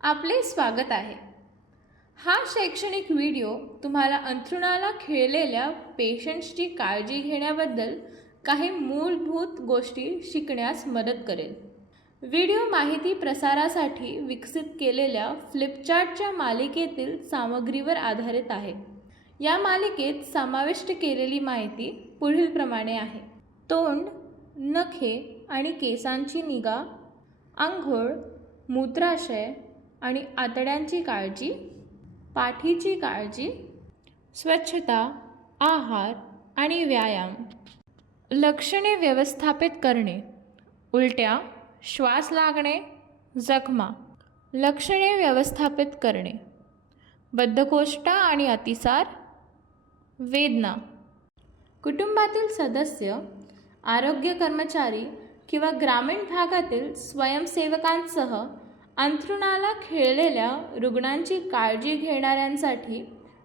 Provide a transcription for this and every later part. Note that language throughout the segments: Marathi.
आपले स्वागत आहे. हा शैक्षणिक व्हिडिओ तुम्हाला अंथरुणाला खिळलेल्या पेशंट्सची काळजी घेण्याबद्दल काही मूलभूत गोष्टी शिकण्यास मदत करेल. व्हिडिओ माहिती प्रसारासाठी विकसित केलेल्या फ्लिपचार्टच्या मालिकेतील सामग्रीवर आधारित आहे. या मालिकेत समाविष्ट केलेली माहिती पुढीलप्रमाणे आहे. तोंड, नखे आणि केसांची निगा, अंघोळ, मूत्राशय आणि आतड्यांची काळजी, पाठीची काळजी, स्वच्छता, आहार आणि व्यायाम. लक्षणे व्यवस्थापित करणे: उलट्या, श्वास लागणे, जखमा. लक्षणे व्यवस्थापित करणे: बद्धकोष्ठता आणि अतिसार, वेदना. कुटुंबातील सदस्य, आरोग्य कर्मचारी किंवा ग्रामीण भागातील स्वयंसेवकांसह अंथरुणाला खिळलेल्या रुग्णांची काळजी घेणाऱ्यांसाठी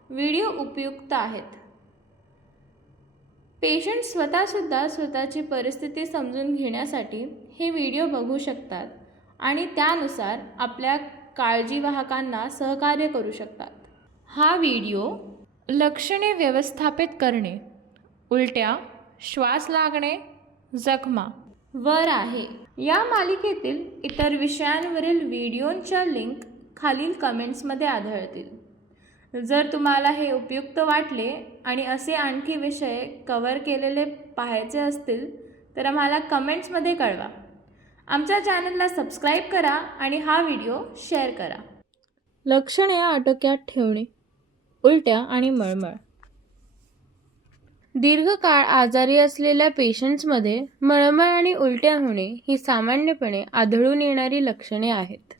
व्हिडिओ उपयुक्त आहेत. पेशंट स्वतःसुद्धा स्वतःची परिस्थिती समजून घेण्यासाठी हे व्हिडिओ बघू शकतात आणि त्यानुसार आपल्या काळजीवाहकांना सहकार्य करू शकतात. हा व्हिडिओ लक्षणे व्यवस्थापित करणे, उलट्या, श्वास लागणे, जखमा वर आहे. या मालिकेतील इतर विषयांवरील व्हिडिओंच्या लिंक खालील कमेंट्समध्ये आढळतील. जर तुम्हाला हे उपयुक्त वाटले आणि असे आणखी विषय कव्हर केलेले पाहायचे असतील तर आम्हाला कमेंट्समध्ये कळवा. आमच्या चॅनलला सबस्क्राईब करा आणि हा व्हिडिओ शेअर करा. लक्षणे आटोक्यात ठेवणे: उलट्या आणि मळमळ. दीर्घकाळ आजारी असलेल्या पेशंट्समध्ये मळमळ आणि उलट्या होणे ही सामान्यपणे आढळून येणारी लक्षणे आहेत.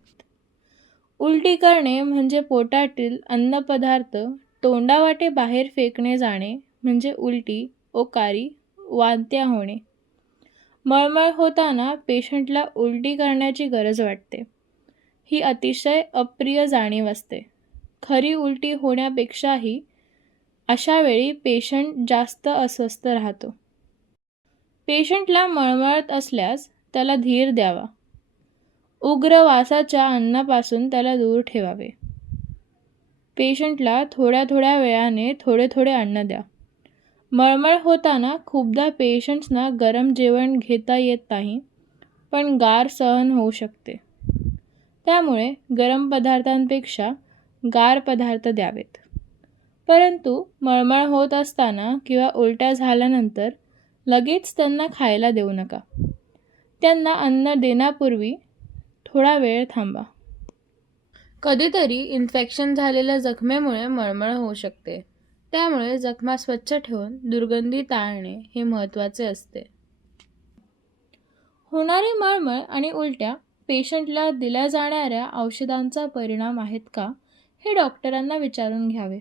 उलटी करणे म्हणजे पोटातील अन्नपदार्थ तोंडावाटे बाहेर फेकणे जाणे म्हणजे उलटी, ओकारी, वांत्या होणे. मळमळ होताना पेशंटला उलटी करण्याची गरज वाटते. ही अतिशय अप्रिय जाणीव असते. खरी उलटी होण्यापेक्षाही अशा वेळी पेशंट जास्त अस्वस्थ राहतो. पेशंटला मळमळत असल्यास त्याला धीर द्यावा. उग्र वासाच्या अन्नापासून त्याला दूर ठेवावे. पेशंटला थोड्या थोड्या वेळाने थोडे थोडे अन्न द्या. मळमळ होताना खूपदा पेशंट्सना गरम जेवण घेता येत नाही, पण गार सहन होऊ शकते. त्यामुळे गरम पदार्थांपेक्षा गार पदार्थ द्यावेत. परंतु मळमळ होत असताना किंवा उलट्या झाल्यानंतर लगेच त्यांना खायला देऊ नका. त्यांना अन्न देण्यापूर्वी थोडा वेळ थांबा. कधीतरी इन्फेक्शन झालेल्या जखमेमुळे मळमळ होऊ शकते. त्यामुळे जखमा स्वच्छ ठेवून दुर्गंधी टाळणे हे महत्त्वाचे असते. होणारी मळमळ आणि उलट्या पेशंटला दिल्या जाणाऱ्या औषधांचा परिणाम आहेत का हे डॉक्टरांना विचारून घ्यावे.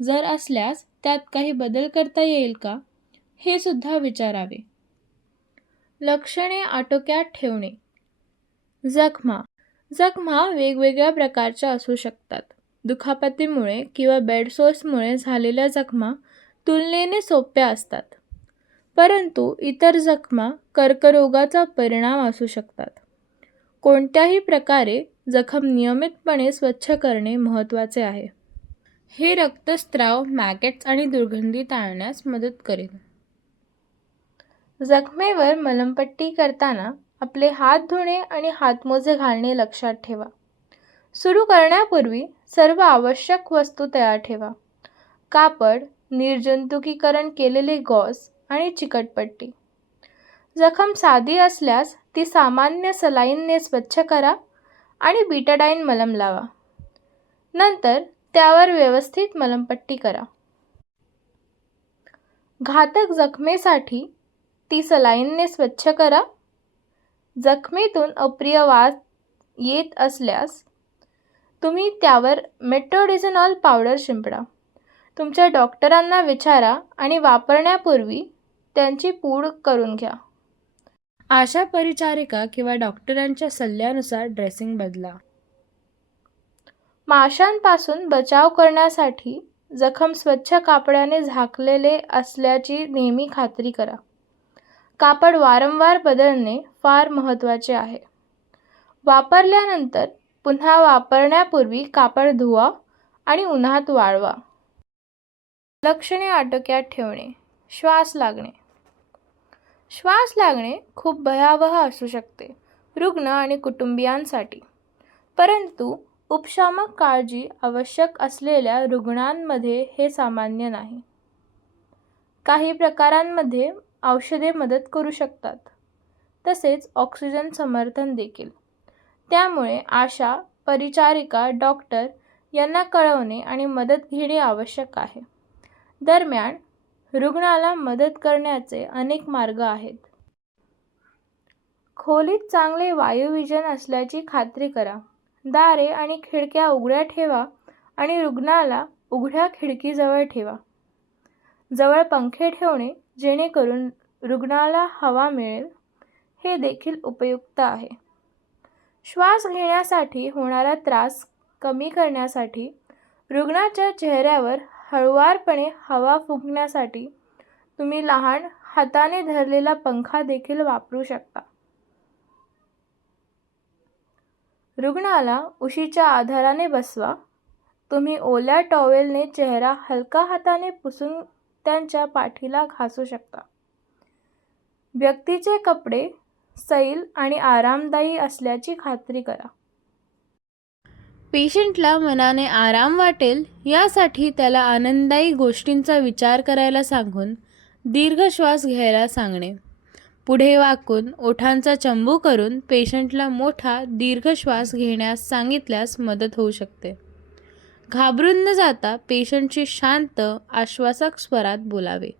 जर असल्यास त्यात काही बदल करता येईल का हे सुद्धा विचारावे. लक्षणे आटोक्यात ठेवणे: जखमा. जखमा वेगवेगळ्या प्रकारच्या असू शकतात. दुखापतीमुळे किंवा बेडसोर्समुळे झालेल्या जखमा तुलनेने सोप्या असतात. परंतु इतर जखमा कर्करोगाचा परिणाम असू शकतात. कोणत्याही प्रकारे जखम नियमितपणे स्वच्छ करणे महत्त्वाचे आहे. हे रक्तस्राव, मॅगेट्स आणि दुर्गंधी टाळण्यास मदत करेल. जखमेवर मलमपट्टी करताना आपले हात धुणे आणि हातमोजे घालणे लक्षात ठेवा. सुरू करण्यापूर्वी सर्व आवश्यक वस्तू तयार ठेवा. कापड, निर्जंतुकीकरण केलेले गॉज आणि चिकटपट्टी. जखम साधी असल्यास ती सामान्य सलाईनने स्वच्छ करा आणि बीटाडाईन मलम लावा. नंतर त्यावर व्यवस्थित मलमपट्टी करा. घातक जखमेसाठी ती सलाईनने स्वच्छ करा. जखमेतून अप्रिय वास येत असल्यास तुम्ही त्यावर मेट्रोडिझोनॉल पावडर शिंपडा. तुमच्या डॉक्टरांना विचारा आणि वापरण्यापूर्वी त्यांची पूड करून घ्या. आशा परिचारिका किंवा डॉक्टरांच्या सल्ल्यानुसार ड्रेसिंग बदला. माशांपासून बचाव करण्यासाठी जखम स्वच्छ कापडाने झाकलेले असल्याची नेहमी खात्री करा. कापड वारंवार बदलणे फार महत्त्वाचे आहे. वापरल्यानंतर पुन्हा वापरण्यापूर्वी कापड धुवा आणि उन्हात वाळवा. लक्षणे आटोक्यात ठेवणे. श्वास लागणे. श्वास लागणे खूप भयावह असू शकते रुग्ण आणि कुटुंबियांसाठी, परंतु उपशामक काळजी आवश्यक असलेल्या रुग्णांमध्ये हे सामान्य नाही. काही प्रकारांमध्ये औषधे मदत करू शकतात, तसेच ऑक्सिजन समर्थन देखील. त्यामुळे आशा, परिचारिका, डॉक्टर यांना कळवणे आणि मदत घेणे आवश्यक आहे. दरम्यान रुग्णाला मदत करण्याचे अनेक मार्ग आहेत. खोलीत चांगले वायुविजन असल्याची खात्री करा. दारे आणि खिडक्या उघड्या ठेवा आणि रुग्णाला उघड्या खिडकीजवळ ठेवा. जवळ पंखे ठेवणे जेणेकरून रुग्णाला हवा मिळेल हे देखील उपयुक्त आहे. श्वास घेण्यासाठी होणारा त्रास कमी करण्यासाठी रुग्णाच्या चेहऱ्यावर हळुवारपणे हवा फुंकण्यासाठी तुम्ही लहान हाताने धरलेला पंखा देखील वापरू शकता. रुग्णाला उशीच्या आधाराने बसवा. तुम्ही ओल्या टॉवेलने चेहरा हलका हाताने पुसून त्यांच्या पाठीला घासू शकता. व्यक्तीचे कपडे सैल आणि आरामदायी असल्याची खात्री करा. पेशंटला मनाने आराम वाटेल यासाठी त्याला आनंददायी गोष्टींचा विचार करायला सांगून दीर्घ श्वास घ्यायला सांगणे. पुढे वाकून ओठांचा चंबू करून पेशंटला मोठा दीर्घ श्वास घेण्यास सांगितल्यास मदत होऊ शकते. घाबरून न जाता पेशंटशी शांत, आश्वासक स्वरात बोलावे.